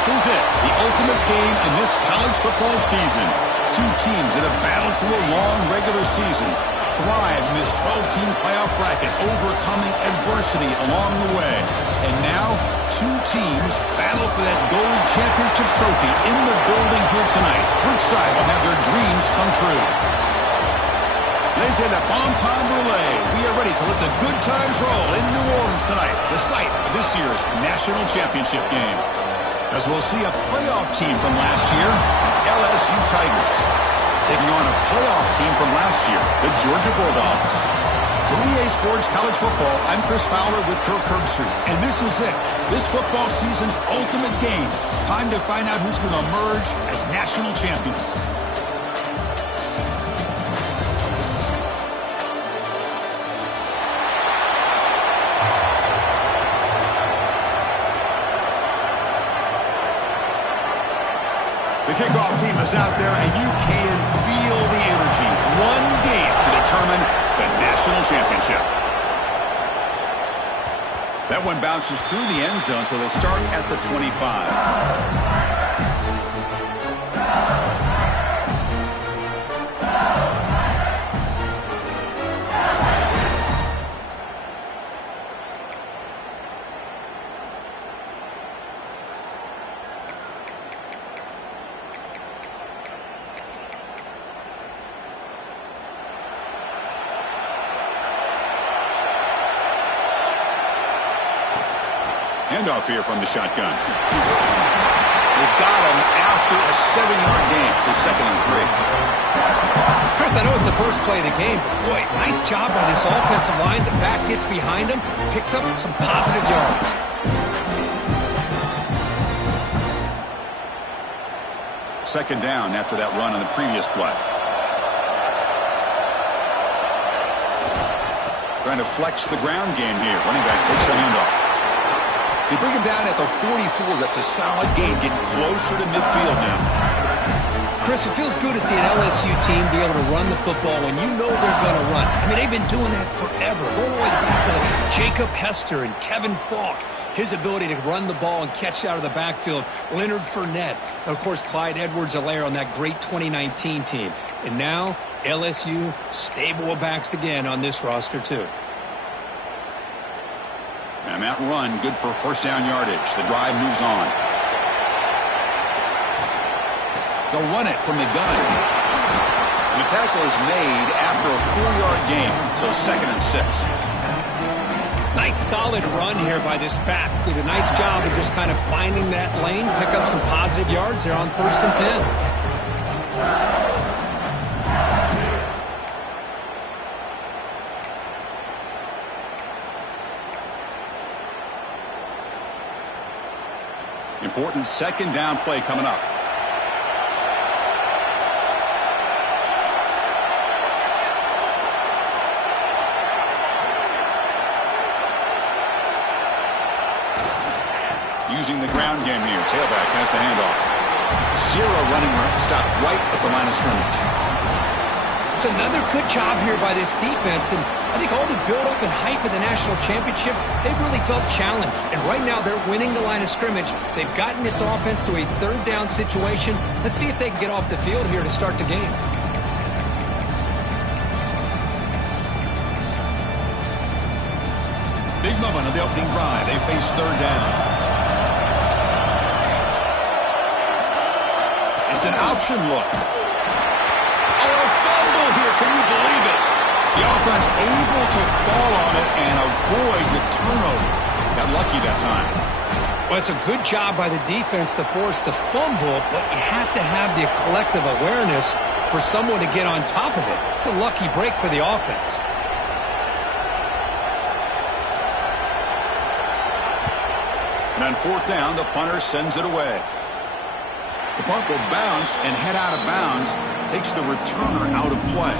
This is it, the ultimate game in this college football season. Two teams that have battled through a long regular season, thrived in this 12-team playoff bracket, overcoming adversity along the way. And now, two teams battle for that gold championship trophy in the building here tonight. Which side will have their dreams come true? Ladies and gentlemen, bon temps brûlée. We are ready to let the good times roll in New Orleans tonight, the site of this year's national championship game. As we'll see a playoff team from last year, the LSU Tigers, taking on a playoff team from last year, the Georgia Bulldogs. For EA Sports College Football, I'm Chris Fowler with Kirk Herbstreit, and this is it, this football season's ultimate game. Time to find out who's going to emerge as national champion. The kickoff team is out there, and you can feel the energy. One game to determine the national championship. That one bounces through the end zone, so they'll start at the 25. Handoff here from the shotgun. They've got him after a 7-yard gain, so 2nd and 3. Chris, I know it's the first play of the game, but boy, nice job by this offensive line. The back gets behind him, picks up some positive yards. Second down after that run on the previous play. Trying to flex the ground game here. Running back takes the handoff. They bring him down at the 44. That's a solid gain, getting closer to midfield now. Chris, it feels good to see an LSU team be able to run the football when you know they're going to run. I mean, they've been doing that forever. All the way back to Jacob Hester and Kevin Falk. His ability to run the ball and catch out of the backfield. Leonard Fournette. And, of course, Clyde Edwards-Helaire on that great 2019 team. And now, LSU, stable of backs again on this roster, too. And that run, good for first down yardage. The drive moves on. They'll run it from the gun. And the tackle is made after a 4-yard gain, so 2nd and 6. Nice solid run here by this back. Did a nice job of just kind of finding that lane, pick up some positive yards there on 1st and 10. Important 2nd down play coming up. Using the ground game here. Tailback has the handoff. Zero running stop right at the line of scrimmage. It's another good job here by this defense, and I think all the build-up and hype of the national championship, they really felt challenged. And right now, they're winning the line of scrimmage. They've gotten this offense to a 3rd down situation. Let's see if they can get off the field here to start the game. Big moment of the opening drive. They face 3rd down. It's an option look. Here, can you believe it? The offense able to fall on it and avoid the turnover. Got lucky that time. Well, it's a good job by the defense to force the fumble, but you have to have the collective awareness for someone to get on top of it. It's a lucky break for the offense. And on 4th down, the punter sends it away. The punt will bounce and head out of bounds. Takes the returner out of play.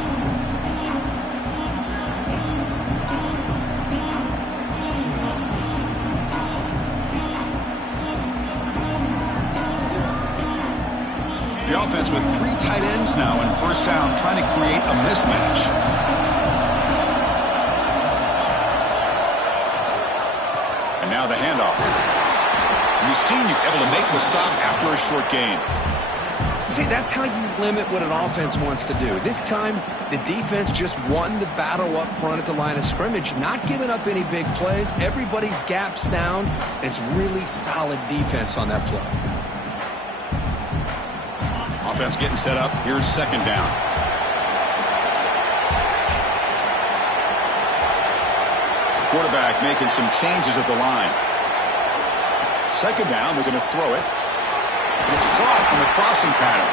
The offense with 3 tight ends now in 1st down, trying to create a mismatch. And now the handoff. The senior able to make the stop after a short gain. See, that's how you limit what an offense wants to do. This time, the defense just won the battle up front at the line of scrimmage, not giving up any big plays. Everybody's gap sound. It's really solid defense on that play. Offense getting set up. Here's second down. Quarterback making some changes at the line. Second down, we're going to throw it. It's caught on the crossing pattern.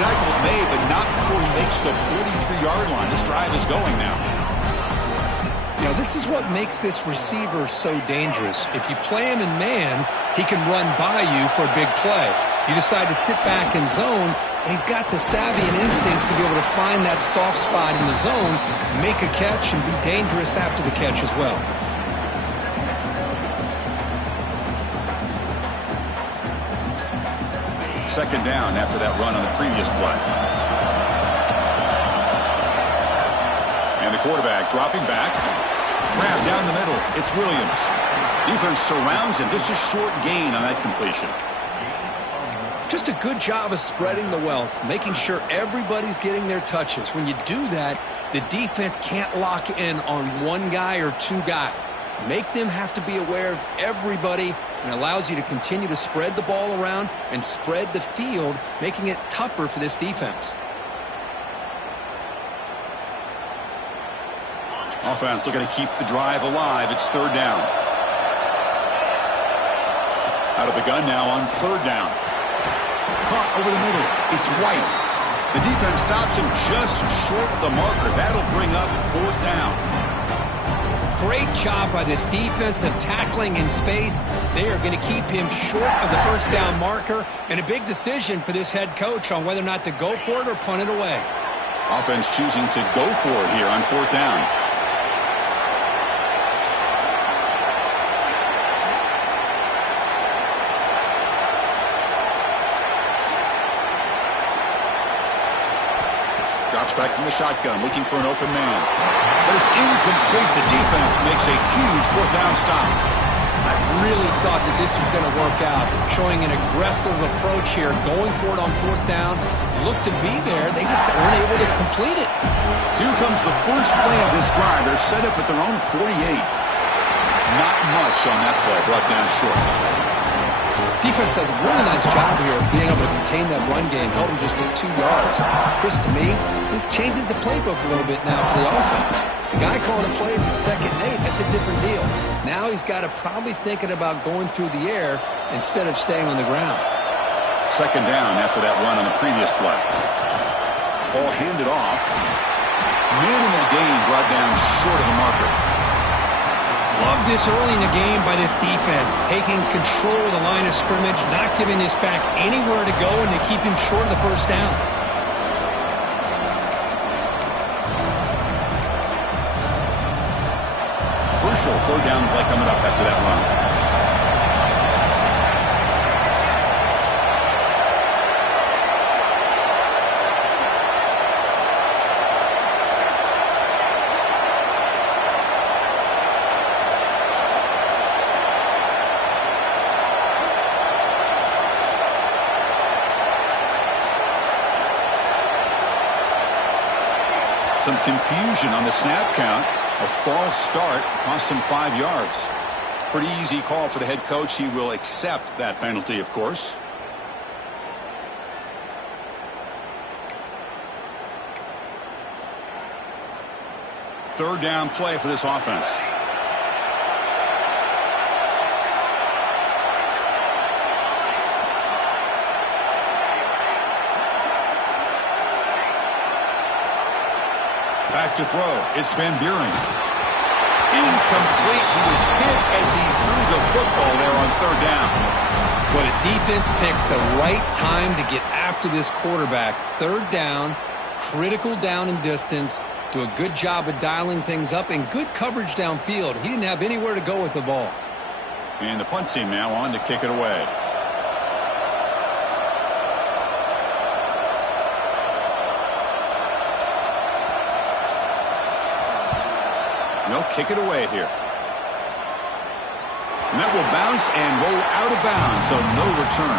Tackle's made, but not before he makes the 43-yard line. This drive is going now. You know, this is what makes this receiver so dangerous. If you play him in man, he can run by you for a big play. You decide to sit back in zone, and he's got the savvy and instincts to be able to find that soft spot in the zone, make a catch, and be dangerous after the catch as well. Second down after that run on the previous play. And the quarterback dropping back. Grab down the middle. It's Williams. Defense surrounds him. Just a short gain on that completion. Just a good job of spreading the wealth, making sure everybody's getting their touches. When you do that, the defense can't lock in on one guy or two guys. Make them have to be aware of everybody, and allows you to continue to spread the ball around and spread the field, making it tougher for this defense. Offense looking to keep the drive alive. It's third down. Out of the gun now on third down. Caught over the middle. It's White. The defense stops him just short of the marker. That'll bring up fourth down. Great job by this defensive tackling in space. They are going to keep him short of the first down marker, and a big decision for this head coach on whether or not to go for it or punt it away. Offense choosing to go for it here on fourth down. Drops back from the shotgun, looking for an open man. But it's incomplete. The defense makes a huge fourth down stop. I really thought that this was going to work out, showing an aggressive approach here, going for it on fourth down. Looked to be there. They just weren't able to complete it. Here comes the first play of this drive. They're set up at their own 48. Not much on that play, brought down short. Defense does a really nice job here of being able to contain that run game, held him just to 2 yards. Chris, to me, this changes the playbook a little bit now for the offense. The guy calling the plays at 2nd and 8, that's a different deal. Now he's got to probably thinking about going through the air instead of staying on the ground. Second down after that run on the previous play. Ball handed off. Minimal gain brought down short of the marker. Love this early in the game by this defense, taking control of the line of scrimmage, not giving this back anywhere to go, and to keep him short of the first down. Crucial third down play coming up after that run. Some confusion on the snap count. A false start cost him 5 yards. Pretty easy call for the head coach. He will accept that penalty, of course. Third down play for this offense. Back to throw. It's Van Buren. Incomplete. He was hit as he threw the football there on third down. But a defense picks the right time to get after this quarterback. Third down, critical down and distance. Do a good job of dialing things up, and good coverage downfield. He didn't have anywhere to go with the ball. And the punt team now on to kick it away. They'll kick it away here. And that will bounce and roll out of bounds, so no return.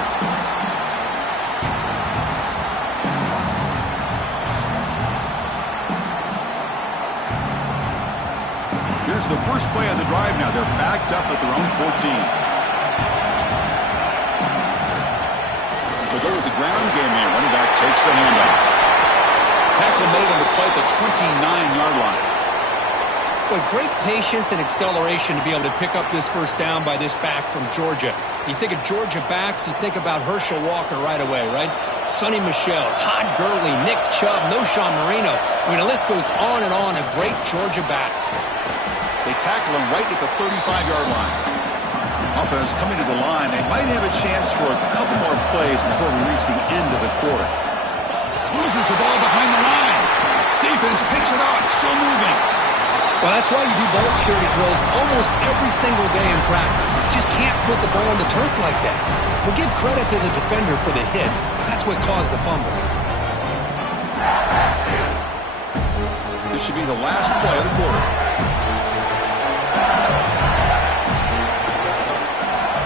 Here's the first play of the drive now. They're backed up at their own 14. They'll go with the ground game here. Running back takes the handoff. Tackle made on the play at the 29-yard line. Boy, great patience and acceleration to be able to pick up this first down by this back from Georgia. You think of Georgia backs, you think about Herschel Walker right away, right? Sonny Michel, Todd Gurley, Nick Chubb, Noshawn Marino. I mean, the list goes on and on of great Georgia backs. They tackle him right at the 35-yard line. Offense coming to the line. They might have a chance for a couple more plays before we reach the end of the quarter. Loses the ball behind the line. Defense picks it up, still moving. Well, that's why you do ball security drills almost every single day in practice. You just can't put the ball on the turf like that. But give credit to the defender for the hit, because that's what caused the fumble. This should be the last play of the quarter.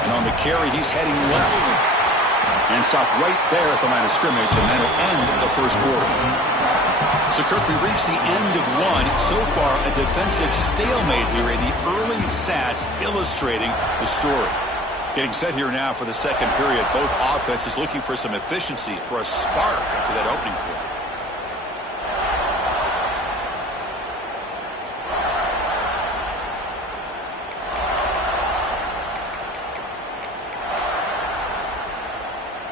And on the carry, he's heading left. And stop right there at the line of scrimmage, and that'll end the first quarter. So, Kirk, we reached the end of one. So far, a defensive stalemate here in the early stats illustrating the story. Getting set here now for the second period. Both offenses looking for some efficiency, for a spark after that opening quarter.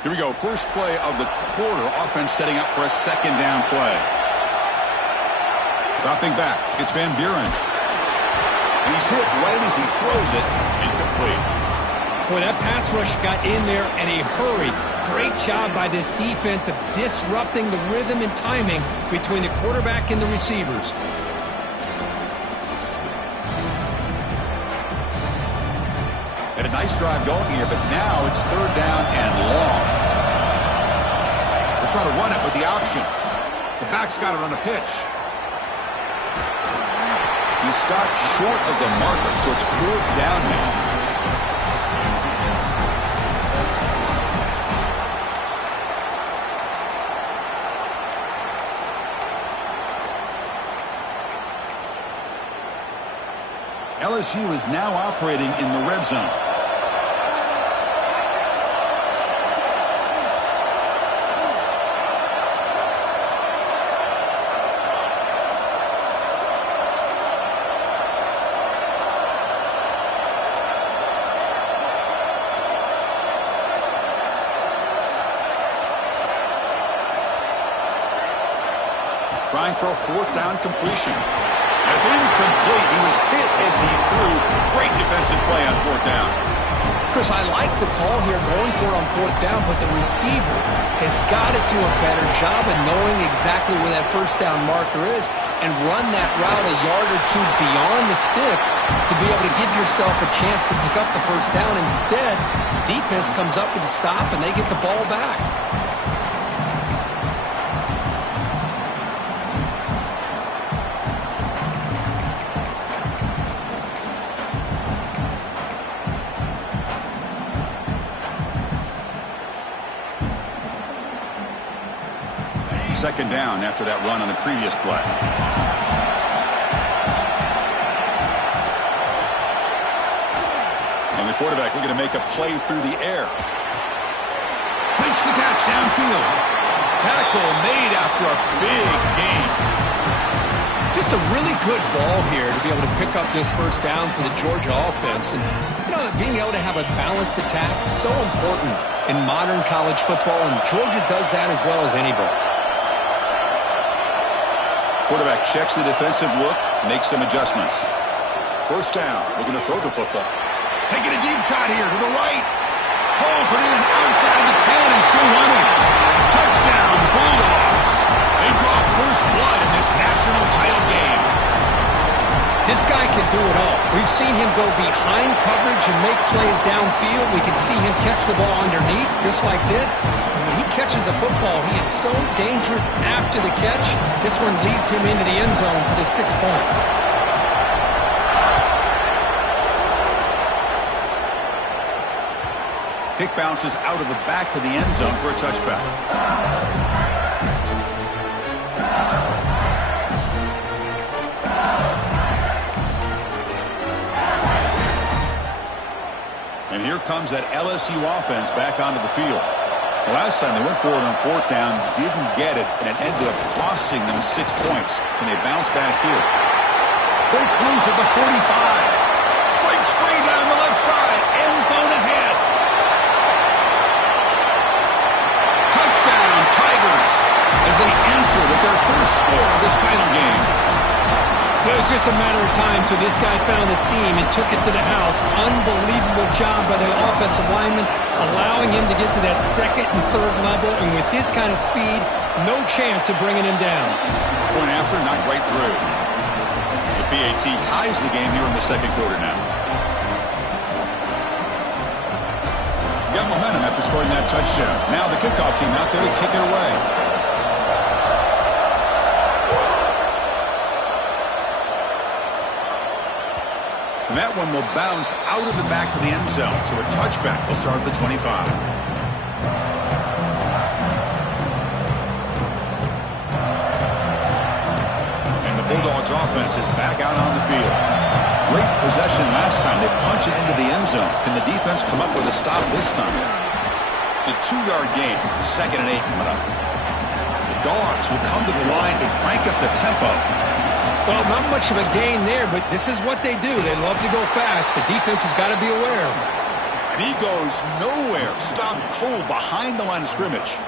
Here we go. First play of the quarter. Offense setting up for a second down play. Dropping back, it's Van Buren. And he's hit right as he throws it, incomplete. Boy, that pass rush got in there in a hurry. Great job by this defense of disrupting the rhythm and timing between the quarterback and the receivers. Had a nice drive going here, but now it's third down and long. They're trying to run it with the option. The back's got it on the pitch. He stopped short of the marker, so it's fourth down now. LSU is now operating in the red zone. Trying for a fourth down completion. That's incomplete. He was hit as he threw. Great defensive play on fourth down. Chris, I like the call here going for it on fourth down, but the receiver has got to do a better job of knowing exactly where that first down marker is and run that route a yard or two beyond the sticks to be able to give yourself a chance to pick up the first down. Instead, defense comes up with a stop and they get the ball back. Second down after that run on the previous play. And the quarterback looking to make a play through the air. Makes the catch downfield. Tackle made after a big gain. Just a really good ball here to be able to pick up this first down for the Georgia offense. And, you know, being able to have a balanced attack is so important in modern college football, and Georgia does that as well as anybody. Quarterback checks the defensive look, makes some adjustments. First down, looking to throw the football. Taking a deep shot here to the right. Pulls it in outside the 10 and still running. Touchdown, Bulldogs. They draw first blood in this national title game. This guy can do it all. We've seen him go behind coverage and make plays downfield. We can see him catch the ball underneath just like this. And when he catches a football, he is so dangerous after the catch. This one leads him into the end zone for the 6 points. Kick bounces out of the back of the end zone for a touchback. And here comes that LSU offense back onto the field. The last time they went forward on fourth down, didn't get it, and it ended up costing them 6 points. And they bounce back here. Breaks loose at the 45. Breaks free down the left side. End zone ahead. Touchdown, Tigers, as they answer with their first score of this title game. It was just a matter of time till this guy found the seam and took it to the house. Unbelievable job by the offensive lineman, allowing him to get to that second and third level, and with his kind of speed, no chance of bringing him down. Point after, knocked right through. The PAT ties the game here in the second quarter now. Got momentum after scoring that touchdown. Now the kickoff team out there to kick it away. And that one will bounce out of the back of the end zone. So a touchback will start at the 25. And the Bulldogs offense is back out on the field. Great possession last time. They punch it into the end zone. Can the defense come up with a stop this time? It's a 2-yard gain. 2nd and 8 coming up. The Dogs will come to the line and crank up the tempo. Well, not much of a gain there, but this is what they do. They love to go fast. The defense has got to be aware. And he goes nowhere. Stopped cold behind the line of scrimmage.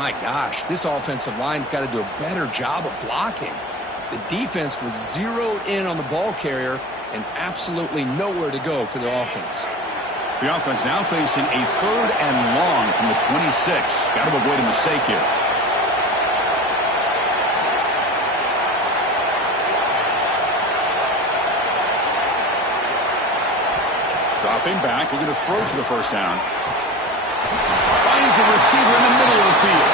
My gosh, this offensive line's got to do a better job of blocking. The defense was zeroed in on the ball carrier and absolutely nowhere to go for the offense. The offense now facing a 3rd and long from the 26. Got to avoid a mistake here. Dropping back, looking to throw for the first down. Finds a receiver in the middle of the field.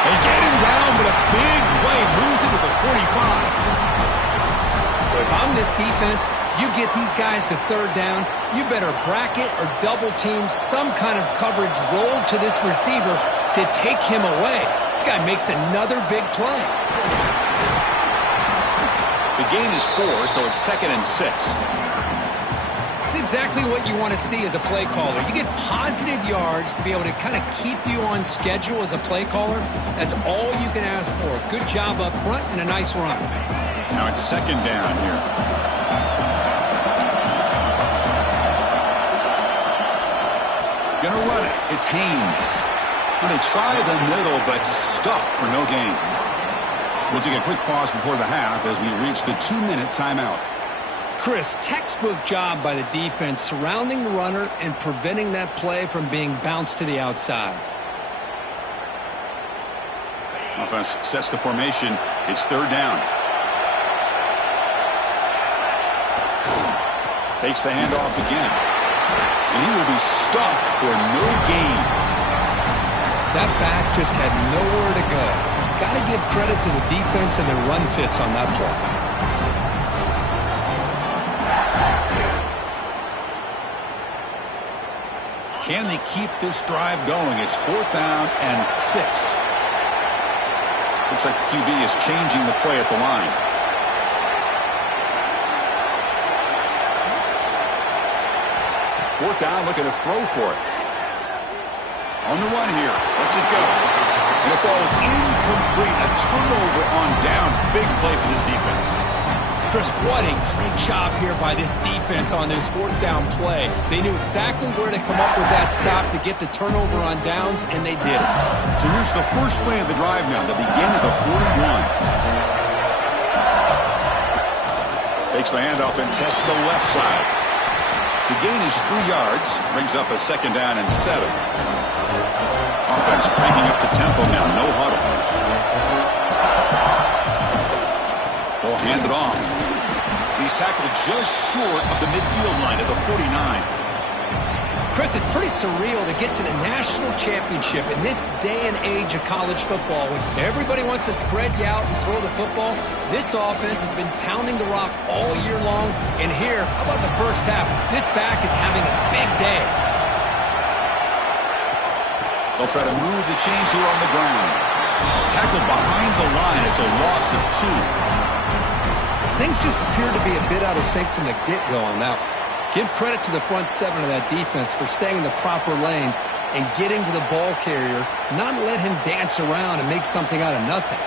They get him down, but a big play moves into the 45. If I'm this defense, you get these guys to 3rd down, you better bracket or double team some kind of coverage rolled to this receiver to take him away. This guy makes another big play. The gain is 4, so it's 2nd and 6. It's exactly what you want to see as a play caller. You get positive yards to be able to kind of keep you on schedule as a play caller. That's all you can ask for. Good job up front and a nice run. Now it's 2nd down here. Gonna run it. It's Haynes. Well, they try the middle, but stuffed for no gain. We'll take a quick pause before the half as we reach the 2-minute timeout. Chris, textbook job by the defense surrounding the runner and preventing that play from being bounced to the outside. Offense sets the formation. It's 3rd down. Takes the handoff again. And he will be stuffed for no gain. That back just had nowhere to go. Got to give credit to the defense and their run fits on that play. Can they keep this drive going? It's 4th down and 6. Looks like the QB is changing the play at the line. Fourth down, looking to throw for it. On the run here. Lets it go. And it falls incomplete. A turnover on downs. Big play for this defense. Chris, what a great job here by this defense on this 4th down play. They knew exactly where to come up with that stop to get the turnover on downs, and they did it. So here's the first play of the drive now. They begin at the 41. Takes the handoff and tests the left side. The gain is 3 yards. Brings up a 2nd down and 7. Offense cranking up the tempo now. No huddle. They'll hand it off. He's tackled just short of the midfield line at the 49. Chris, it's pretty surreal to get to the national championship in this day and age of college football. When everybody wants to spread you out and throw the football, this offense has been pounding the rock all year long. And here, how about the first half? This back is having a big day. They'll try to move the chains here on the ground. Tackled behind the line. It's a loss of 2. Things just appear to be a bit out of sync from the get-go on that one. Give credit to the front 7 of that defense for staying in the proper lanes and getting to the ball carrier, not let him dance around and make something out of nothing.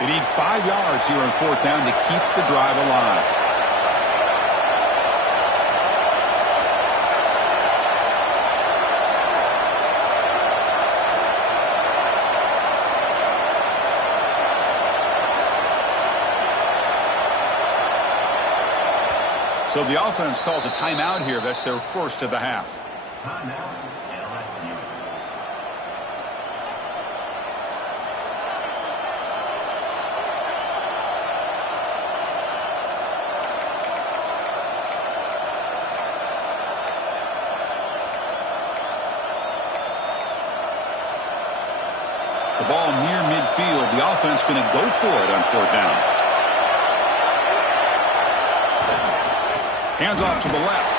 They need 5 yards here on 4th down to keep the drive alive. So the offense calls a timeout here. That's their first of the half. Timeout, LSU. The ball near midfield. The offense going to go for it on 4th down. Hands off to the left.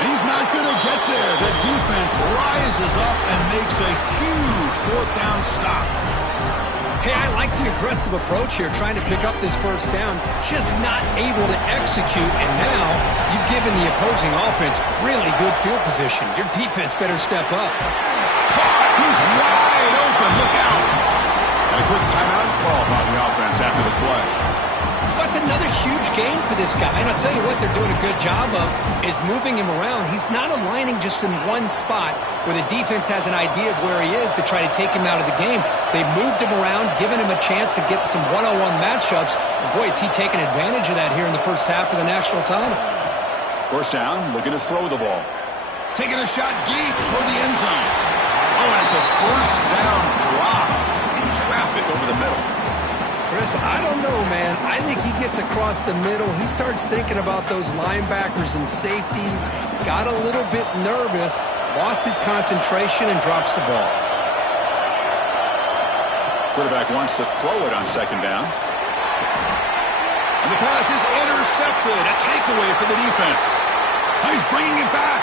And he's not going to get there. The defense rises up and makes a huge 4th down stop. Hey, I like the aggressive approach here, trying to pick up this first down, just not able to execute, and now you've given the opposing offense really good field position. Your defense better step up. He's wide open. Look out. And a quick timeout call by the offense after the play. That's another huge game for this guy, and I'll tell you what they're doing a good job of is moving him around. He's not aligning just in one spot where the defense has an idea of where he is to try to take him out of the game. They've moved him around, given him a chance to get some one-on-one matchups. Boy, is he taking advantage of that here in the first half of the national title. First down, looking to throw the ball. Taking a shot deep toward the end zone. Oh, and it's a first down drop in traffic over the middle. Chris, I don't know, man. I think he gets across the middle. He starts thinking about those linebackers and safeties, got a little bit nervous, lost his concentration, and drops the ball. Quarterback wants to throw it on 2nd down. And the pass is intercepted. A takeaway for the defense. He's bringing it back.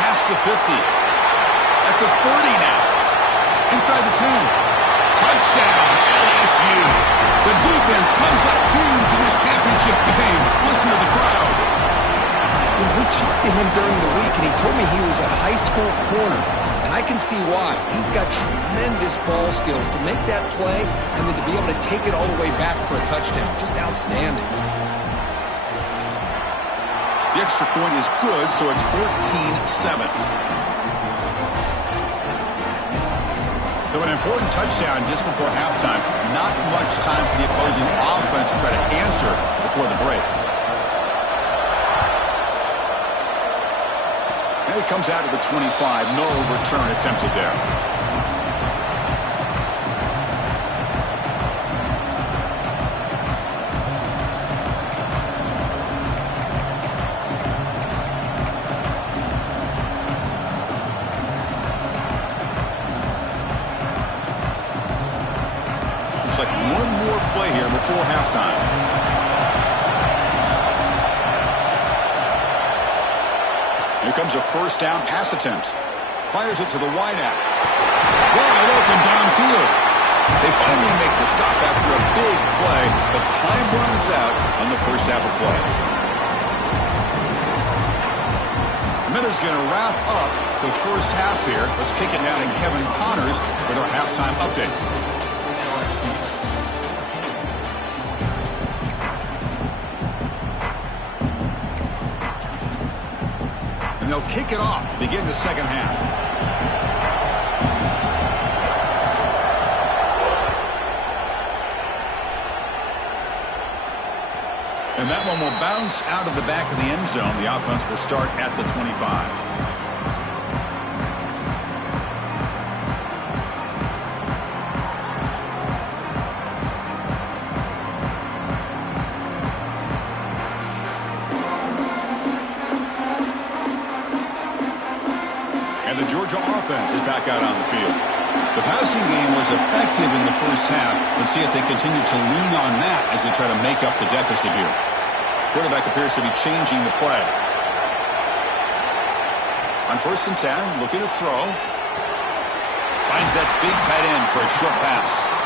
Past the 50. At the 30 now. Inside the 10. Touchdown, LSU. The defense comes up huge in this championship game. Listen to the crowd. You know, we talked to him during the week, and he told me he was a high school corner. And I can see why. He's got tremendous ball skills to make that play and then to be able to take it all the way back for a touchdown. Just outstanding. The extra point is good, so it's 14-7. So an important touchdown just before halftime. Not much time for the opposing offense to try to answer before the break. And it comes out of the 25. No return attempted there. Like one more play here before halftime. Here comes a first down pass attempt. Fires it to the wideout. Wide open downfield. They finally make the stop after a big play, but time runs out on the first half of play. The Miners going to wrap up the first half here. Let's kick it down to Kevin Connors with our halftime update. And they'll kick it off to begin the second half. And that one will bounce out of the back of the end zone. The offense will start at the 25. Georgia offense is back out on the field. The passing game was effective in the first half. Let's see if they continue to lean on that as they try to make up the deficit here. Quarterback appears to be changing the play. On 1st and 10, looking to throw. Finds that big tight end for a short pass.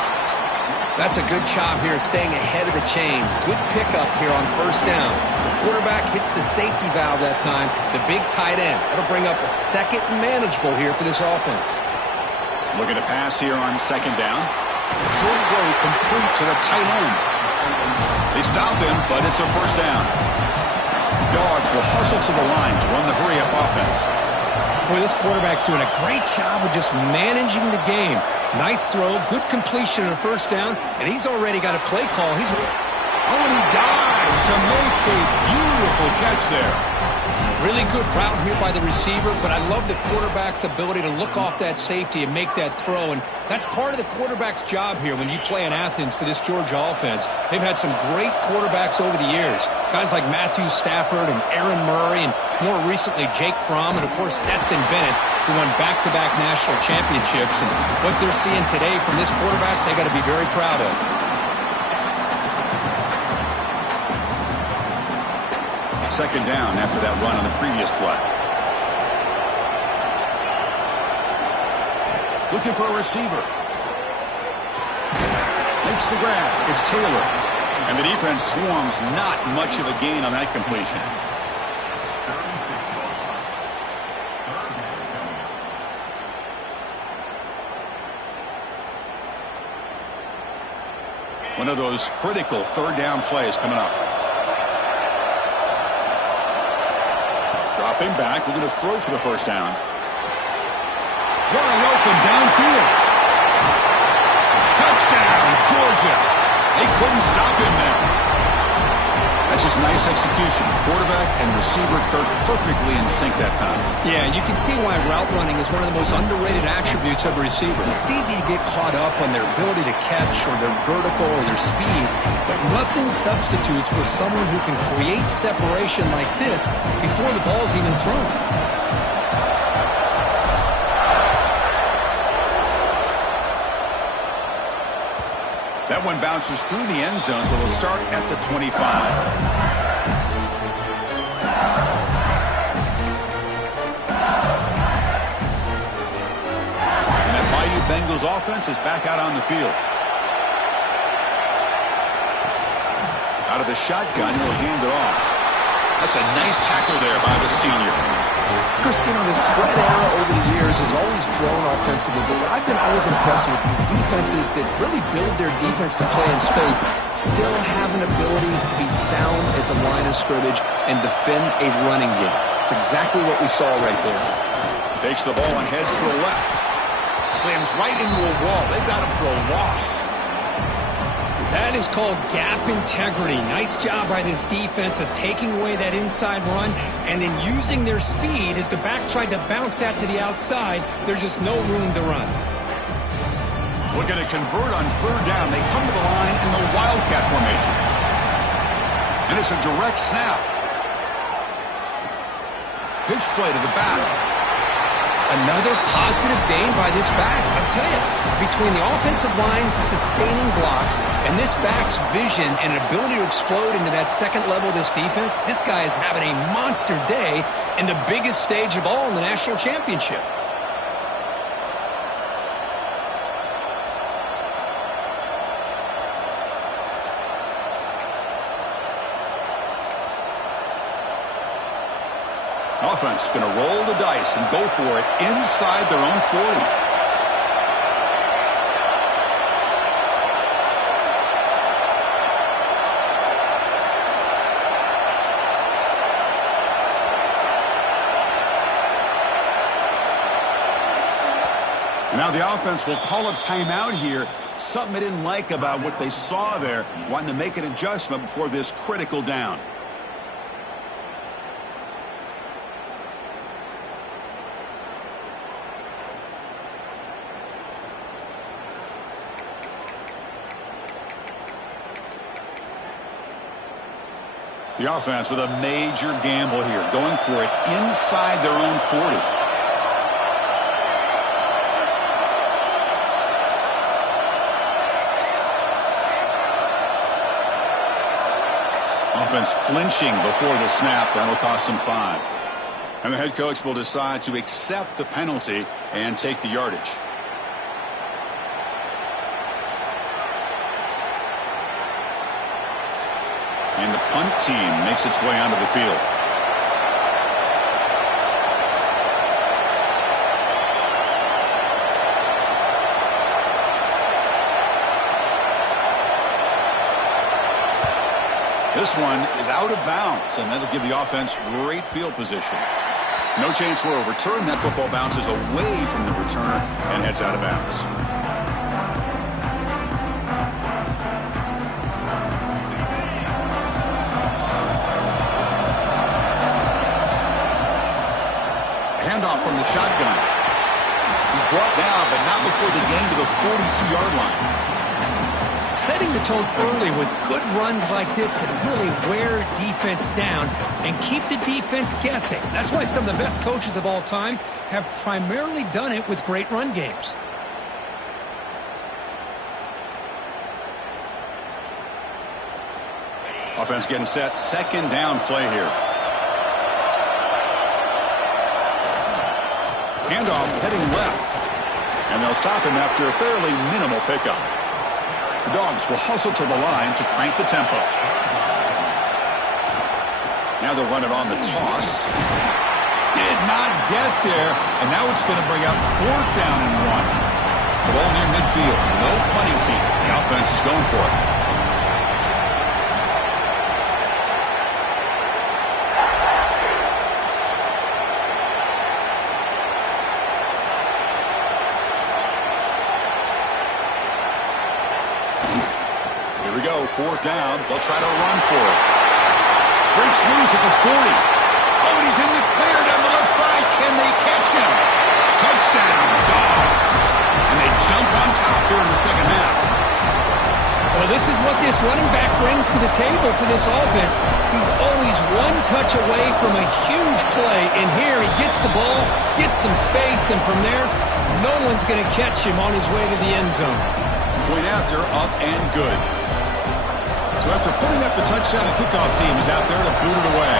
That's a good job here, staying ahead of the chains. Good pickup here on 1st down. The quarterback hits the safety valve that time, the big tight end. That'll bring up a 2nd and manageable here for this offense. Looking to pass here on 2nd down. Short throw complete to the tight end. They stop him, but it's a 1st down. Yards will hustle to the line to run the hurry-up offense. Boy, this quarterback's doing a great job of just managing the game. Nice throw, good completion on 1st down, and he's already got a play call. And he dives to make a beautiful catch there. Really good route here by the receiver, but I love the quarterback's ability to look off that safety and make that throw, and that's part of the quarterback's job here when you play in Athens for this Georgia offense. They've had some great quarterbacks over the years, guys like Matthew Stafford and Aaron Murray, and more recently Jake Fromm, and of course Stetson Bennett, who won back-to-back national championships. And what they're seeing today from this quarterback, they got to be very proud of. Second down after that run on the previous play. Looking for a receiver. Makes the grab. It's Taylor. And the defense swarms, not much of a gain on that completion. One of those critical 3rd down plays coming up. Dropping back, looking to throw for the 1st down. Wide open downfield. Touchdown, Georgia. They couldn't stop him there. That's just nice execution. Quarterback and receiver Kirk perfectly in sync that time. Yeah, you can see why route running is one of the most underrated attributes of a receiver. It's easy to get caught up on their ability to catch or their vertical or their speed, but nothing substitutes for someone who can create separation like this before the ball's even thrown. That one bounces through the end zone, so they'll start at the 25. And that Bayou Bengals offense is back out on the field. Out of the shotgun, he'll hand it off. That's a nice tackle there by the senior. Chris, you know, the spread era over the years has always grown offensively, but what I've been always impressed with defenses that really build their defense to play in space still have an ability to be sound at the line of scrimmage and defend a running game. It's exactly what we saw right there. Takes the ball and heads to the left. Slams right into a wall. They've got him for a loss. That is called gap integrity. Nice job by this defense of taking away that inside run and then using their speed as the back tried to bounce that to the outside. There's just no room to run. Looking to convert on 3rd down. They come to the line in the Wildcat formation. And it's a direct snap. Pitch play to the back. Another positive gain by this back. I'll tell you, between the offensive line sustaining blocks and this back's vision and ability to explode into that 2nd level of this defense, this guy is having a monster day in the biggest stage of all in the national championship. Offense going to roll the dice and go for it inside their own 40. And now the offense will call a timeout here. Something they didn't like about what they saw there, wanting to make an adjustment before this critical down. The offense with a major gamble here, going for it inside their own 40. offense flinching before the snap. That'll cost him 5. And the head coach will decide to accept the penalty and take the yardage. And the punt team makes its way onto the field. This one is out of bounds, and that'll give the offense great field position. No chance for a return. That football bounces away from the returner and heads out of bounds. Handoff from the shotgun. He's brought down, but not before the gain to the 42-yard line. Setting the tone early with good runs like this can really wear defense down and keep the defense guessing. That's why some of the best coaches of all time have primarily done it with great run games. Offense getting set. Second down play here. Handoff heading left. And they'll stop him after a fairly minimal pickup. The Dogs will hustle to the line to crank the tempo. Now they'll run it on the toss. Did not get there. And now it's going to bring out 4th down and 1. The ball near midfield. No punting team. The offense is going for it. Here we go, 4th down. They'll try to run for it. Breaks loose at the 40. Oh, and he's in the clear down the left side. Can they catch him? Touchdown, Dogs. And they jump on top here in the second half. Well, this is what this running back brings to the table for this offense. He's always one touch away from a huge play. And here he gets the ball, gets some space, and from there, no one's going to catch him on his way to the end zone. Point after, up and good. So after putting up the touchdown, the kickoff team is out there to boot it away.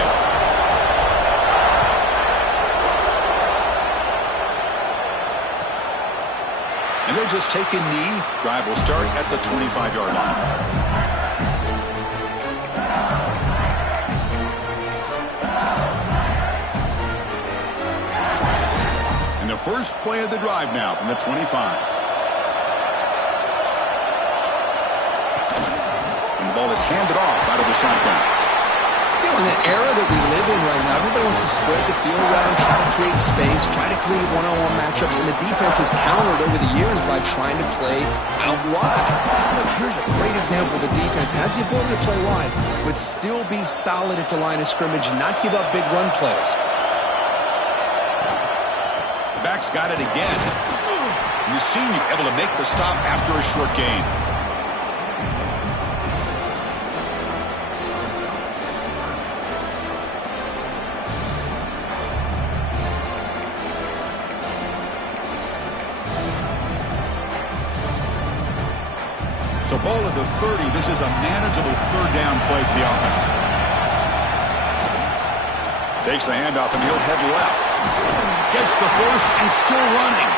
And they'll just take a knee. Drive will start at the 25-yard line. And the first play of the drive now from the 25. The ball is handed off out of the shotgun. You know, in the era that we live in right now, everybody wants to spread the field around, try to create space, try to create one-on-one matchups, and the defense has countered over the years by trying to play out wide. But here's a great example. The defense has the ability to play wide, but still be solid at the line of scrimmage, not give up big run plays. Back's got it again. The senior able to make the stop after a short gain. So ball at the 30. This is a manageable 3rd down play for the offense. Takes the handoff and he'll head left. Gets the first and still running.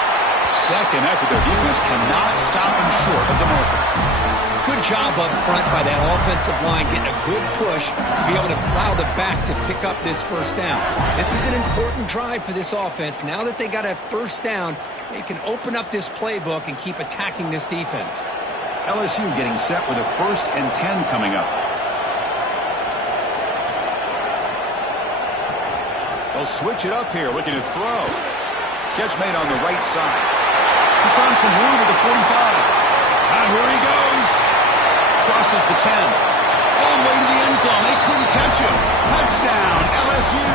Second effort. Their defense cannot stop him short of the marker. Good job up front by that offensive line, getting a good push to be able to allow the back to pick up this first down. This is an important drive for this offense. Now that they got a first down, they can open up this playbook and keep attacking this defense. LSU getting set with a 1st and 10 coming up. They'll switch it up here, looking to throw. Catch made on the right side. He's found some room at the 45. Ah, here he goes. Crosses the 10. All the way to the end zone. They couldn't catch him. Touchdown, LSU.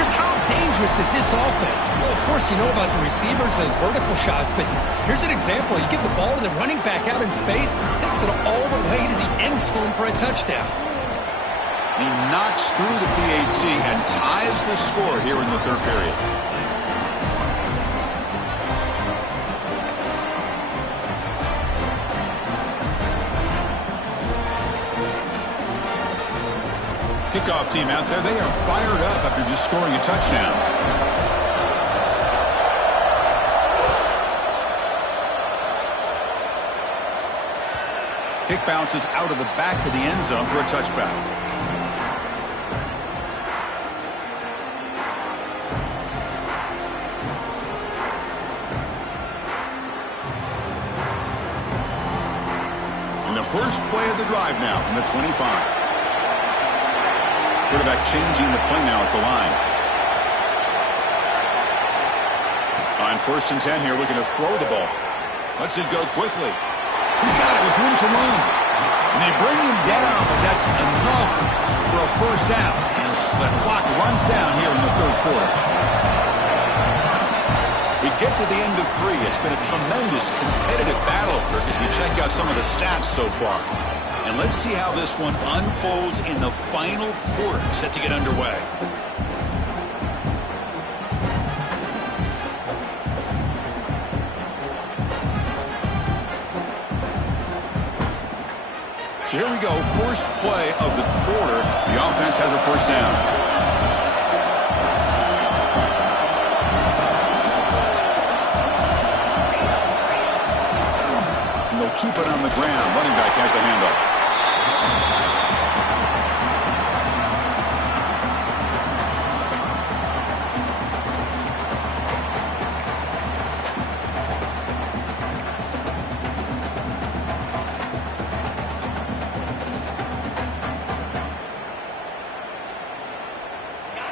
Chris, how dangerous is this offense? Well, of course, you know about the receivers, those vertical shots, but here's an example. You give the ball to the running back out in space, takes it all the way to the end zone for a touchdown. He knocks through the PAT and ties the score here in the 3rd period. kickoff team out there, they are fired up after just scoring a touchdown. Kick bounces out of the back of the end zone for a touchback. And the first play of the drive now from the 25. Quarterback changing the play now at the line. On 1st and 10 here, looking to throw the ball. Lets it go quickly. He's got it with room to run. And they bring him down, but that's enough for a first down. And the clock runs down here in the 3rd quarter. We get to the end of 3. It's been a tremendous competitive battle, Kirk, as we check out some of the stats so far. And let's see how this one unfolds in the final quarter, set to get underway. So here we go, first play of the quarter. The offense has a first down. And they'll keep it on the ground. Running back has the handoff.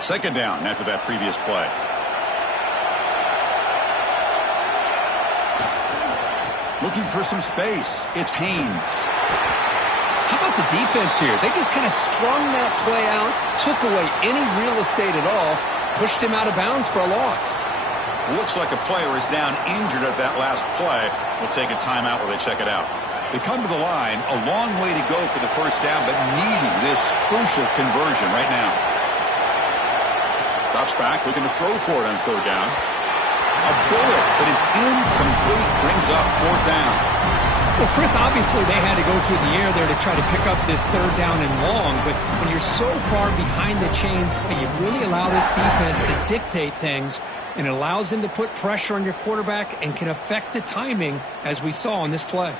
Second down after that previous play. Looking for some space. It's Haynes. How about the defense here? They just kind of strung that play out, took away any real estate at all, pushed him out of bounds for a loss. Looks like a player is down injured at that last play. We'll take a timeout while they check it out. They come to the line, a long way to go for the first down, but needing this crucial conversion right now. Drops back, looking to throw for it on 3rd down. A bullet, but it's incomplete. Brings up 4th down. Well, Chris, obviously they had to go through the air there to try to pick up this 3rd down and long, but when you're so far behind the chains, you really allow this defense to dictate things, and it allows them to put pressure on your quarterback and can affect the timing, as we saw on this play.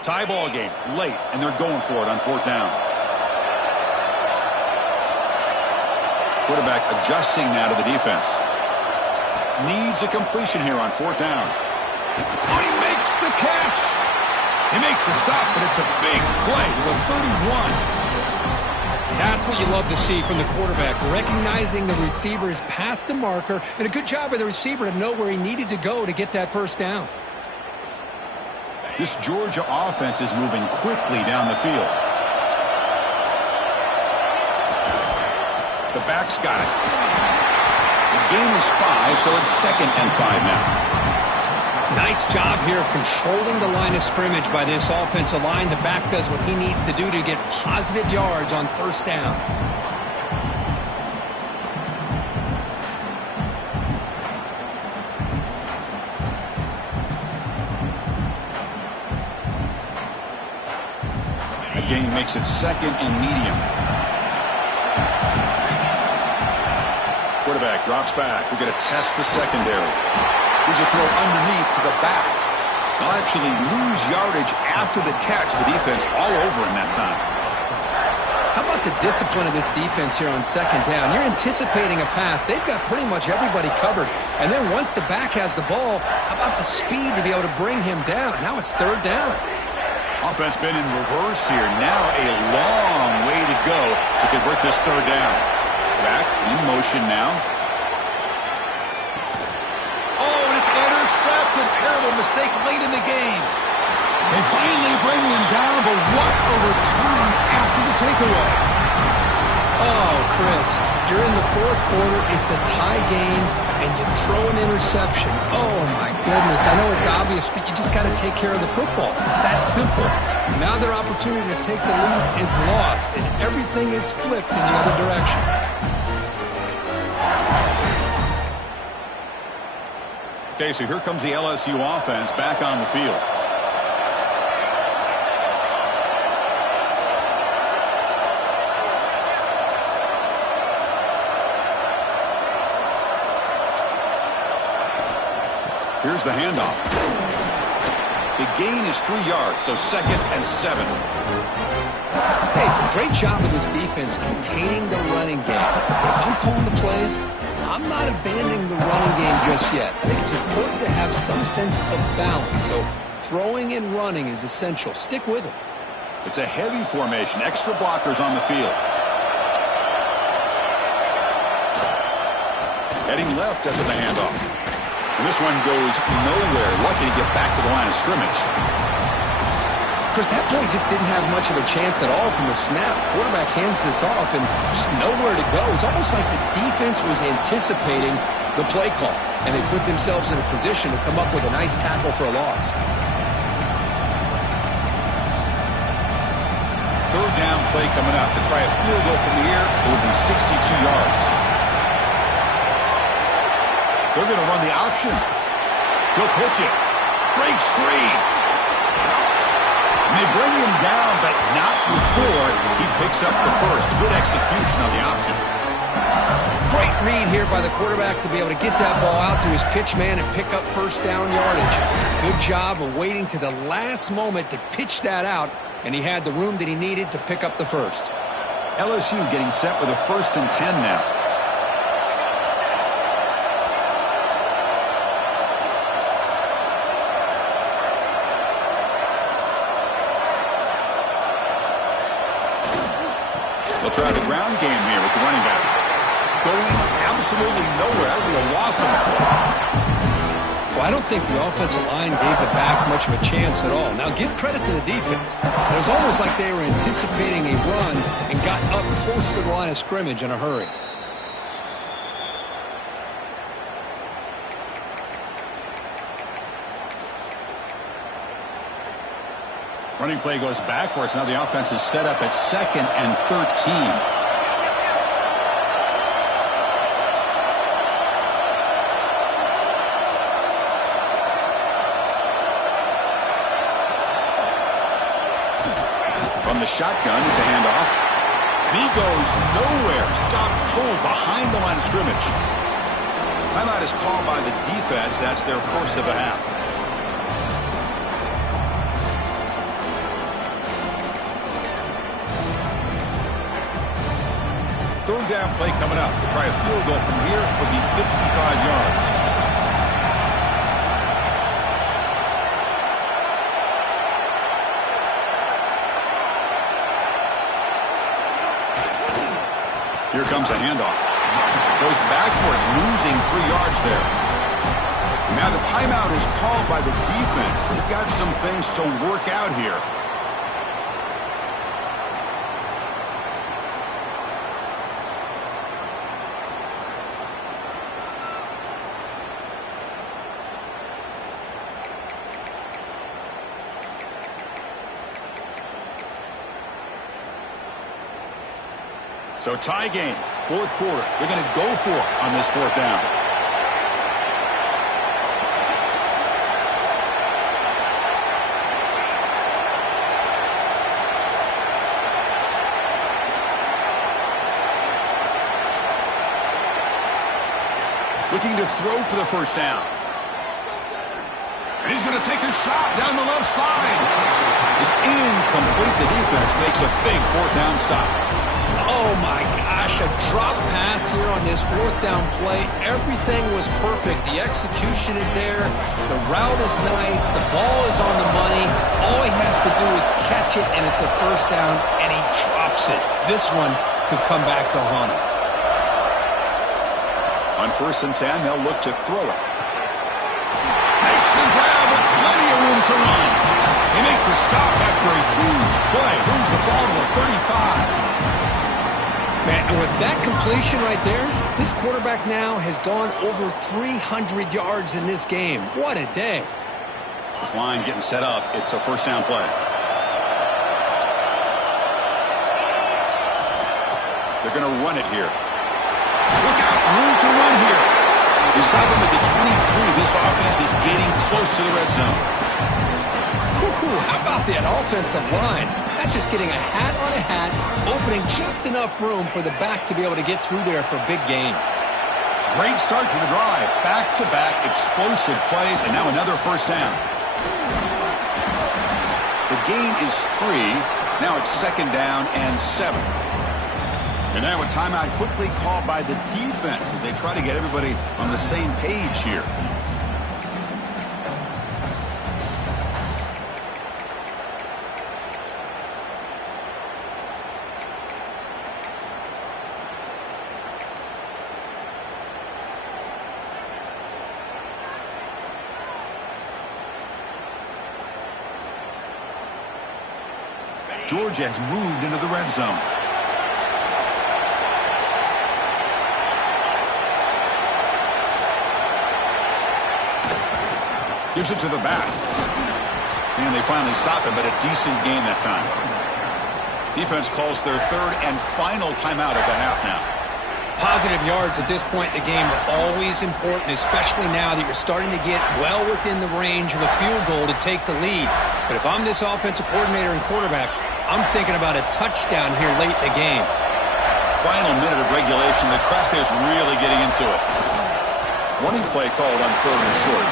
Tie ball game, late, and they're going for it on 4th down. Quarterback adjusting now to the defense. Needs a completion here on 4th down. Oh, he makes the catch. He makes the stop, but it's a big play with a 31. That's what you love to see from the quarterback, recognizing the receiver's past the marker, and a good job by the receiver to know where he needed to go to get that first down. This Georgia offense is moving quickly down the field. The back's got it. The gain is 5, so it's 2nd and 5 now. Nice job here of controlling the line of scrimmage by this offensive line. The back does what he needs to do to get positive yards on 1st down. Gain makes it 2nd and medium. Quarterback drops back. We're going to test the secondary. Here's a throw underneath to the back. They'll actually lose yardage after the catch. The defense all over in that time. How about the discipline of this defense here on 2nd down? You're anticipating a pass. They've got pretty much everybody covered. And then once the back has the ball, how about the speed to be able to bring him down? Now it's 3rd down. Offense been in reverse here. Now a long way to go to convert this 3rd down. Back in motion now. Oh, and it's intercepted. Terrible mistake late in the game. They finally bring him down, but what a return after the takeaway. Oh, Chris, you're in the 4th quarter. It's a tie game, and you throw an interception. Oh, my goodness. I know it's obvious, but you just got to take care of the football. It's that simple. Now their opportunity to take the lead is lost, and everything is flipped in the other direction. Okay, so here comes the LSU offense back on the field. Here's the handoff. The gain is 3 yards, so 2nd and 7. Hey, it's a great job of this defense containing the running game. But if I'm calling the plays, I'm not abandoning the running game just yet. I think it's important to have some sense of balance. So throwing and running is essential. Stick with it. It's a heavy formation. Extra blockers on the field. Heading left after the handoff. And this one goes nowhere. Lucky to get back to the line of scrimmage. Chris, that play just didn't have much of a chance at all from the snap. Quarterback hands this off and just nowhere to go. It's almost like the defense was anticipating the play call, and they put themselves in a position to come up with a nice tackle for a loss. 3rd down play coming up. To try a field goal from here, it would be 62 yards. They're going to run the option. He'll pitch it. Breaks free. And they bring him down, but not before he picks up the first. Good execution on the option. Great read here by the quarterback to be able to get that ball out to his pitch man and pick up 1st down yardage. Good job of waiting to the last moment to pitch that out, and he had the room that he needed to pick up the first. LSU getting set with a 1st and 10 now. They'll try the ground game here with the running back. Going absolutely nowhere. That would be a loss of the play. Well, I don't think the offensive line gave the back much of a chance at all. Now, give credit to the defense. It was almost like they were anticipating a run and got up close to the line of scrimmage in a hurry. Running play goes backwards. Now the offense is set up at 2nd and 13. From the shotgun, it's a handoff. And he goes nowhere. Stopped cold behind the line of scrimmage. Timeout is called by the defense. That's their first of the half. Third down play coming up. To try a field goal from here would be 55 yards. Here comes a handoff. Goes backwards, losing 3 yards there. Now the timeout is called by the defense. They've got some things to work out here. So tie game, 4th quarter. They're going to go for it on this 4th down. Looking to throw for the 1st down. And he's going to take a shot down the left side. It's incomplete. The defense makes a big 4th down stop. Oh, my gosh, a drop pass here on this 4th down play. Everything was perfect. The execution is there. The route is nice. The ball is on the money. All he has to do is catch it, and it's a 1st down, and he drops it. This one could come back to haunt him. On 1st and 10, they'll look to throw it. Makes the grab with plenty of room to run. They make the stop after a huge play. Moves the ball to the 35. Man, and with that completion right there, this quarterback now has gone over 300 yards in this game. What a day. This line getting set up. It's a 1st down play. They're going to run it here. Look out, room to run here. Beside them at the 23, this offense is getting close to the red zone. How about that offensive line? That's just getting a hat on a hat, opening just enough room for the back to be able to get through there for a big gain. Great start to the drive. Back-to-back explosive plays, and now another first down. The gain is 3. Now it's 2nd down and 7. And now a timeout quickly called by the defense as they try to get everybody on the same page here. Georgia has moved into the red zone. Gives it to the back. And they finally stop it, but a decent gain that time. Defense calls their 3rd and final timeout of the half now. Positive yards at this point in the game are always important, especially now that you're starting to get well within the range of a field goal to take the lead. But if I'm this offensive coordinator and quarterback, I'm thinking about a touchdown here late in the game. Final minute of regulation. The crowd is really getting into it. Running play called on 3rd and short.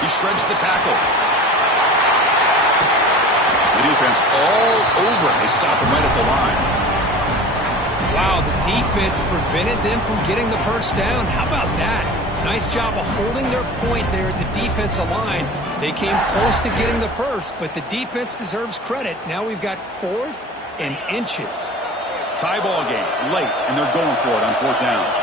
He shreds the tackle. The defense all over him. They stop him right at the line. Wow, the defense prevented them from getting the first down. How about that? Nice job of holding their point there at the defensive line. They came close to getting the first, but the defense deserves credit. Now we've got 4th and inches. Tie ball game, late, and they're going for it on 4th down.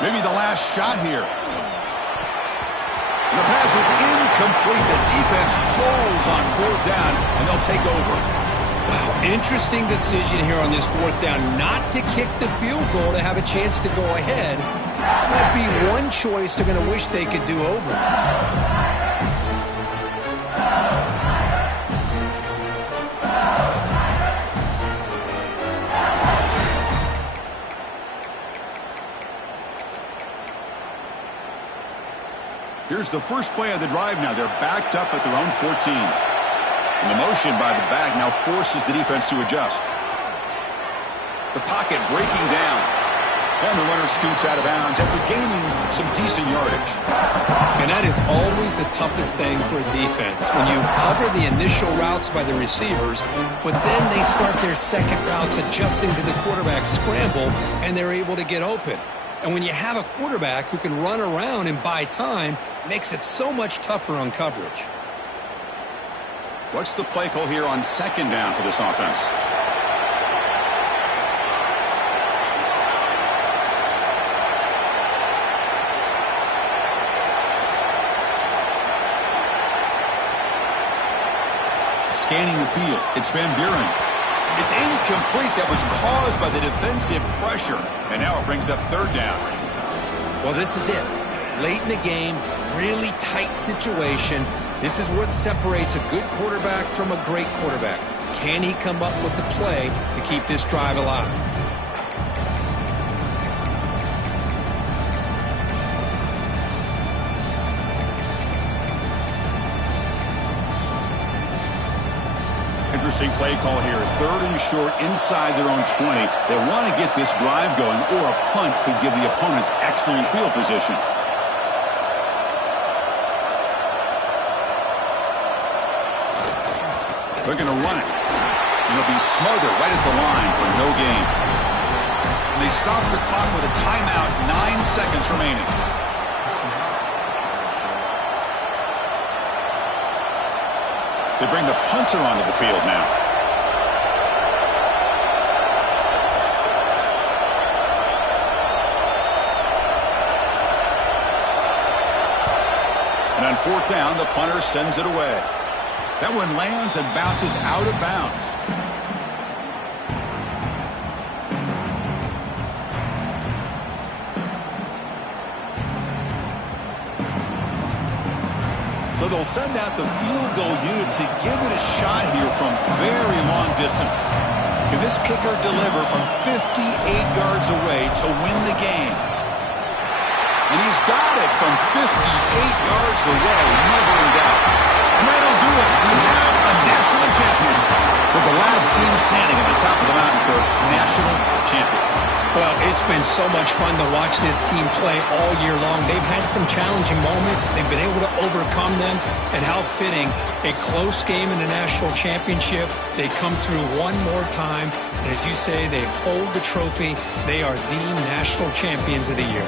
Maybe the last shot here. The pass is incomplete. The defense holds on 4th down, and they'll take over. Wow, interesting decision here on this 4th down. Not to kick the field goal to have a chance to go ahead. Might be one choice they're going to wish they could do over. Here's the first play of the drive now. They're backed up at their own 14. And the motion by the back now forces the defense to adjust. The pocket breaking down. And the runner scoots out of bounds after gaining some decent yardage. And that is always the toughest thing for a defense. When you cover the initial routes by the receivers, but then they start their second routes adjusting to the quarterback scramble, and they're able to get open. And when you have a quarterback who can run around and buy time, it makes it so much tougher on coverage. What's the play call here on 2nd down for this offense? Scanning the field. It's Van Buren. It's incomplete. That was caused by the defensive pressure. And now it brings up 3rd down. Well, this is it. Late in the game, really tight situation. This is what separates a good quarterback from a great quarterback. Can he come up with the play to keep this drive alive? Interesting play call here. 3rd and short inside their own 20. They want to get this drive going, or a punt could give the opponents excellent field position. They're going to run it. And they'll be smothered right at the line for no gain. And they stop the clock with a timeout, 9 seconds remaining. They bring the punter onto the field now. And on 4th down, the punter sends it away. That one lands and bounces out of bounds. So they'll send out the field goal unit to give it a shot here from very long distance. Can this kicker deliver from 58 yards away to win the game? And he's got it from 58 yards away, never in doubt. And that'll do it. We have a national champion with the last team standing at the top of the mountain for national champions. Well, it's been so much fun to watch this team play all year long. They've had some challenging moments. They've been able to overcome them. And how fitting, a close game in the national championship. They come through one more time. And as you say, they hold the trophy. They are the national champions of the year.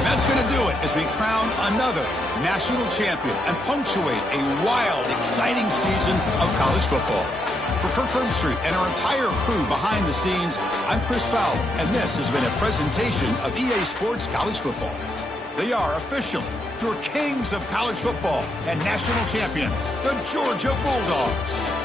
And that's going to do it as we crown another national champion and punctuate a wild, exciting season of college football. For Kirk Herbstreit and our entire crew behind the scenes, I'm Chris Fowler, and this has been a presentation of EA Sports College Football. They are officially your kings of college football and national champions, the Georgia Bulldogs.